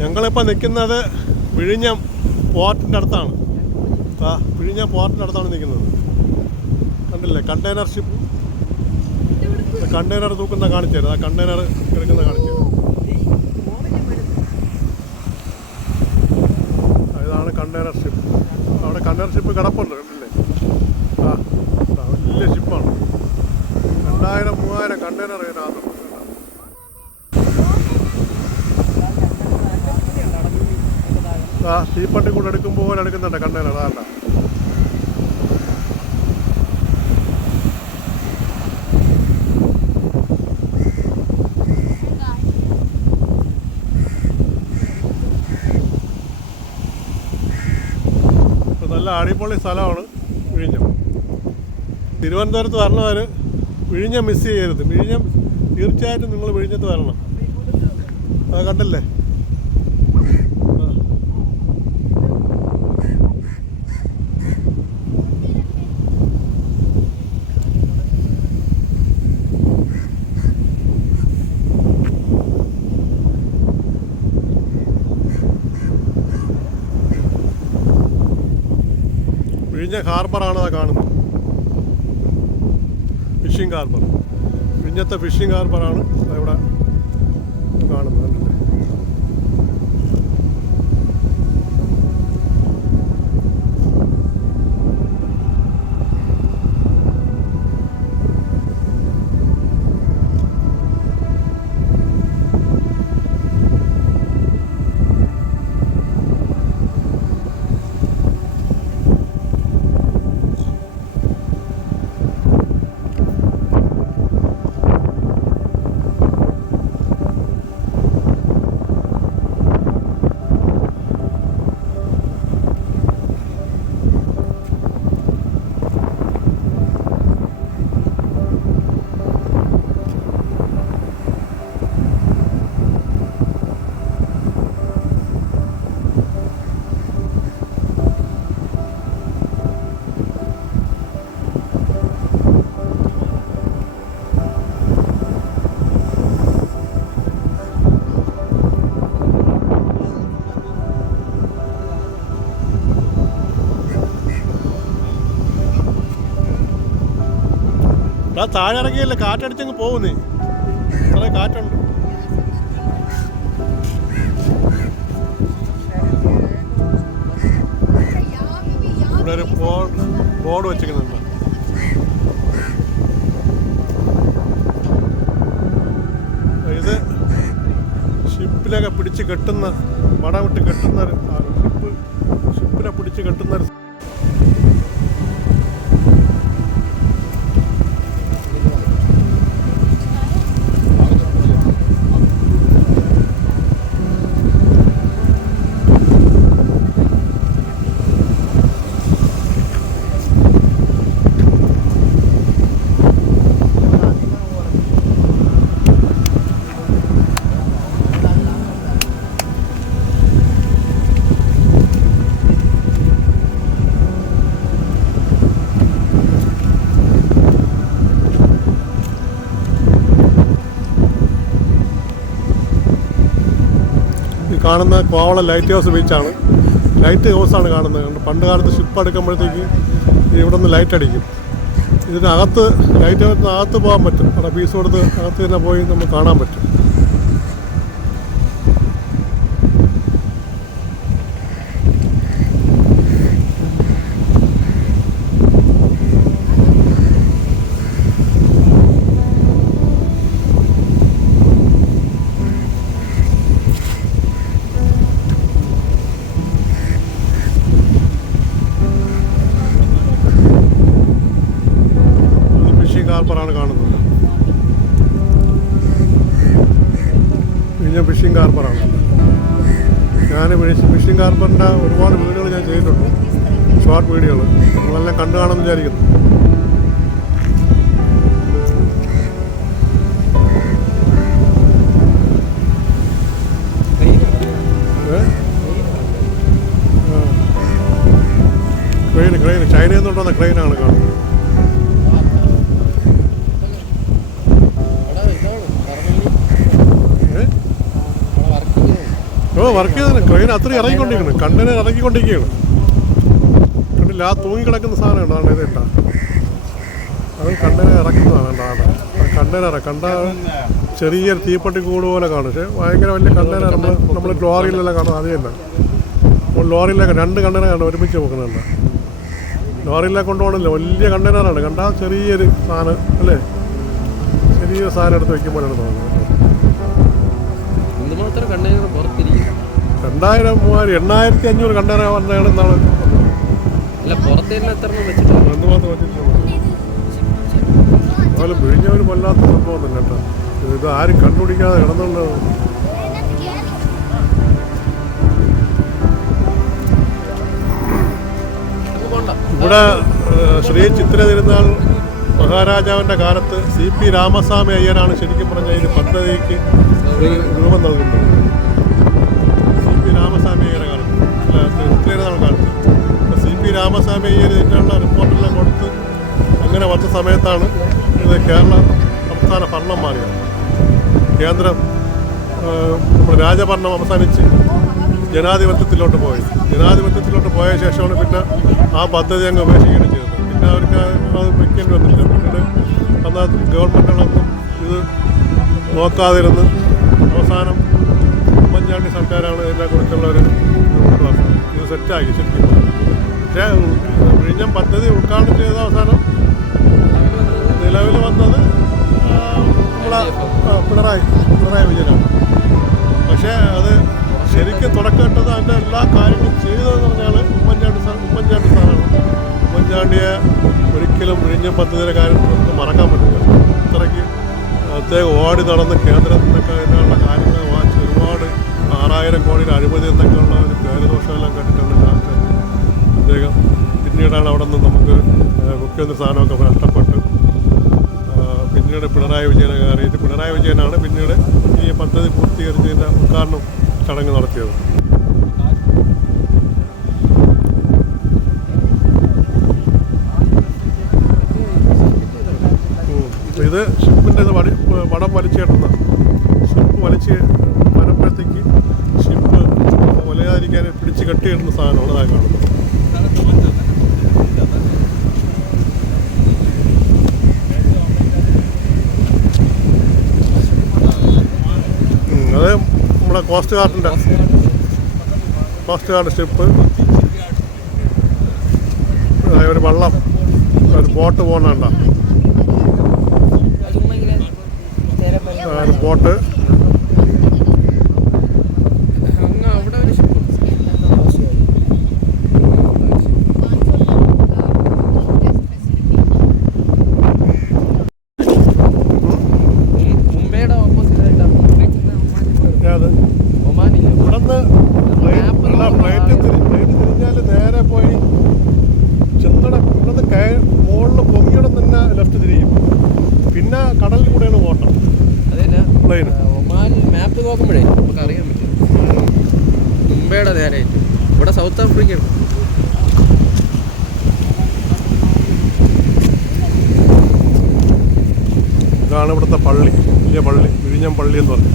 ഞങ്ങളിപ്പോൾ നിൽക്കുന്നത് വിഴിഞ്ഞം പോർട്ടിൻ്റെ അടുത്താണ്. വിഴിഞ്ഞം പോർട്ടിൻ്റെ അടുത്താണ് നിൽക്കുന്നത്. കണ്ടില്ലേ കണ്ടെയ്നർ ഷിപ്പ്, കണ്ടെയ്നർ തൂക്കുന്ന കാണിച്ചു തരും. ആ കണ്ടെയ്നർ എടുക്കുന്ന കാണിച്ചു തരും. ഇതാണ് കണ്ടെയ്നർ ഷിപ്പ്. അവിടെ കണ്ടെയ്നർ ഷിപ്പ് കിടപ്പുണ്ട്, കണ്ടില്ലേ? വലിയ ഷിപ്പാണ്. 2000-3000 കണ്ടെയ്നർ ഇതിനകത്തുണ്ട്. തീപ്പട്ടി കൂടെ എടുക്കുമ്പോൾ എടുക്കുന്നുണ്ട് കണ്ടെയ്നർ. അതല്ല, നല്ല അടിപൊളി സ്ഥലമാണ് വിഴിഞ്ഞം. തിരുവനന്തപുരത്ത് വരണവർ വിഴിഞ്ഞം മിസ് ചെയ്യരുത്. വിഴിഞ്ഞം തീർച്ചയായിട്ടും നിങ്ങൾ വിഴിഞ്ഞത്ത് വരണം. അത് കണ്ടില്ലേ? വിഴിഞ്ഞ ഹാർബറാണ് അത് കാണുന്നത്. ഫിഷിംഗ് ഹാർബർ, വിഴിഞ്ഞത്തെ ഫിഷിംഗ് ഹാർബറാണ് ഇവിടെ കാണുന്നത്. കണ്ടില്ലേ? താഴെ ഇറങ്ങിയല്ലേ, കാറ്റടിച്ചങ്ങ് പോകുന്നേ. കുറേ കാറ്റുണ്ട്. ഇവിടെ ഒരു ബോർഡ് വെച്ചിരിക്കുന്നുണ്ട്. ഇത് ഷിപ്പിലൊക്കെ പിടിച്ച് കെട്ടുന്ന, വട വിട്ട് കെട്ടുന്ന ഒരു ഷിപ്പിനെ പിടിച്ച് കെട്ടുന്ന ഒരു കാണുന്ന കോവളം ലൈറ്റ് ഹൗസ് ബീച്ചാണ്. ലൈറ്റ് ഹൗസാണ് കാണുന്നത്. പണ്ട് കാലത്ത് ഷിപ്പ് എടുക്കുമ്പോഴത്തേക്ക് ഇവിടെ നിന്ന് ലൈറ്റ് അടിക്കും. ഇതിനകത്ത് ലൈറ്റ് ഹൗസിനകത്ത് പോകാൻ പറ്റും. അവിടെ ഫീസ് കൊടുത്ത് അകത്ത് തന്നെ പോയി നമുക്ക് കാണാൻ പറ്റും. ഹാർബറാണ് കാണുന്നത്. വിഴിഞ്ഞം ഫിഷിംഗ് ഹാർബറാണ്. ഞാൻ ഫിഷിംഗ് ഹാർബറിൻ്റെ ഒരുപാട് വീഡിയോകൾ ഞാൻ ചെയ്തിട്ടുണ്ട്, ഷോർട്ട് വീഡിയോകൾ. നിങ്ങളെല്ലാം കണ്ടു കാണുമെന്ന് വിചാരിക്കുന്നു. ക്രെയിൻ ചൈനയിൽ നിന്നുകൊണ്ടുവന്ന ക്രെയിനാണ് കാണുന്നത്. ഓ വർക്ക് ചെയ്തത് ക്രെയിൻ അത്രയും ഇറങ്ങിക്കൊണ്ടിരിക്കണം, കണ്ടെയ്നർ ഇറങ്ങിക്കൊണ്ടിരിക്കുകയാണ്. കണ്ടില്ല, ആ തൂങ്ങിക്കിടക്കുന്ന സാധനം ഉണ്ടാണ് ഇത് കേട്ടാ, അത് കണ്ടെയ്നർ ഇറക്കുന്നതാണ്. ഉണ്ടാണ് കണ്ടെയ്നർ കണ്ട ചെറിയൊരു തീപ്പെട്ടി കൂട് പോലെ കാണും, പക്ഷേ ഭയങ്കര വലിയ കണ്ടെയ്നർ. നമ്മൾ ലോറിയിലെല്ലാം കാണും. അത് തന്നെ നമ്മൾ ലോറിയിലൊക്കെ 2 കണ്ടെയ്നറാണ് ഒരുമിച്ച് വെക്കുന്നുണ്ട്. ലോറിയിലേക്ക് കൊണ്ടുപോകണില്ല, വലിയ കണ്ടെയ്നറാണ്. കണ്ടാൽ ചെറിയൊരു സാധനം അല്ലേ, ചെറിയൊരു സാധനം എടുത്ത് വയ്ക്കുമ്പോഴാണ് തോന്നുന്നത്. 2000, 3000, 8500 കണ്ടെയ്നർ വന്നതാണ് എന്നാണ്. എന്തുമാത്രം വെച്ചിട്ടുള്ളത് അതുപോലെ വിഴിഞ്ഞവർ കൊല്ലാത്ത സംഭവമൊന്നും കേട്ടോ. ഇത് ആരും കണ്ടുപിടിക്കാതെ കിടന്നുള്ളത്. ഇവിടെ ശ്രീ ചിത്ര തിരുനാൾ മഹാരാജാവിൻ്റെ കാലത്ത് CP രാമസ്വാമി അയ്യരാണ് ശരിക്കും പറഞ്ഞ ഈ പദ്ധതിക്ക് രൂപം നൽകുന്നത്. CP രാമസ്വാമി അയ്യരുടെ കാലത്ത്, ചിത്ര തിരുനാൾ കാലത്ത് CP രാമസ്വാമി അയ്യർ ഇതിനുള്ള റിപ്പോർട്ടെല്ലാം കൊടുത്ത് അങ്ങനെ വന്ന സമയത്താണ് ഇത് കേരള സംസ്ഥാന ഭരണം മാറിയത്. കേന്ദ്രം നമ്മുടെ രാജഭരണം അവസാനിച്ച് ജനാധിപത്യത്തിലോട്ട് പോയി. ജനാധിപത്യത്തിലോട്ട് പോയ ശേഷമാണ് പിന്നെ ആ പദ്ധതി അങ്ങ് ഉപേക്ഷിക്കുകയാണ് ചെയ്തത്. പിന്നെ അവർക്ക് അത് വയ്ക്കേണ്ടി വന്നില്ല. പിന്നീട് എന്നാൽ ഗവൺമെൻറ്റുകളൊന്നും ഇത് നോക്കാതിരുന്ന് അവസാനം ഉമ്മൻചാണ്ടി സർക്കാരാണ് ഇതിനെക്കുറിച്ചുള്ള ഒരു ഇത് സെറ്റാക്കി ശരിക്കും. പക്ഷേ വിഴിഞ്ഞം പദ്ധതി ഉദ്ഘാടനം ചെയ്ത അവസാനം നിലവിൽ വന്നത് നമ്മളെ പിണറായി വിജയനാണ്. പക്ഷേ അത് ശരിക്കും തുടക്കമിട്ടത് അതിൻ്റെ എല്ലാ കാര്യങ്ങളും ചെയ്തതെന്ന് പറഞ്ഞാൽ ഉമ്മൻചാണ്ടി സാറാണ്. ഉമ്മൻചാണ്ടിയെ ഒരിക്കലും വിഴിഞ്ഞം പദ്ധതിയുടെ കാര്യം നമുക്ക് മറക്കാൻ പറ്റില്ല. ഇത്രയ്ക്ക് അദ്ദേഹം ഓടി നടന്ന് കേന്ദ്രത്തിൽ നിന്നൊക്കെ ഇതിനുള്ള കാര്യങ്ങൾ വാങ്ങിച്ച് ഒരുപാട് 6000 കോടിയുടെ അഴിമതി എന്നൊക്കെയുള്ള ഒരു പേരുദോഷമെല്ലാം കണ്ടിട്ടുണ്ട്. അദ്ദേഹം പിന്നീടാണ് അവിടെ നിന്ന് നമുക്ക് മുഖ്യമന്ത്രി സ്ഥാനമൊക്കെ നഷ്ടപ്പെട്ട് പിന്നീട് പിണറായി വിജയനെ കയറിയിട്ട് പിണറായി വിജയനാണ് പിന്നീട് ഈ പദ്ധതി പൂർത്തീകരിച്ചതിൻ്റെ ഉദ്ഘാടനം ചടങ്ങ് നടത്തിയത്. ഇത് ഷിപ്പിൻ്റെ ഇത് വടം വലിച്ചു കെട്ടുന്ന ഷിപ്പ് വലിച്ച് വരുമ്പോഴത്തേക്ക് ഷിപ്പ് വലയാതിരിക്കാൻ പിടിച്ച് കെട്ടിയിടുന്ന സാധനമാണ് അതായി കാണുന്നത്. അത് നമ്മുടെ കോസ്റ്റ് ഗാർഡ് ഷിപ്പ്, ഒരു വള്ളം, ഒരു ബോട്ട് പോകുന്നുണ്ട, ഒരു ബോട്ട്. ഫ്ലൈറ്റ് തിരിഞ്ഞാൽ നേരെ പോയി ഇവിടുന്ന് മുകളിൽ പൊങ്ങിയിടം തന്നെ ലെഫ്റ്റ് തിരിയും. പിന്നെ കടലിൽ കൂടെയാണ് ഓട്ടം. പ്ലെയിൻ മാപ്പ് നോക്കുമ്പോഴേ നമുക്ക് അറിയാൻ പറ്റും. മുംബൈയുടെ നേരെയായിട്ട് ഇവിടെ സൗത്ത് ആഫ്രിക്ക. ഇതാണ് ഇവിടുത്തെ പള്ളി, വലിയ പള്ളി, വിഴിഞ്ഞം പള്ളി എന്ന് പറയും.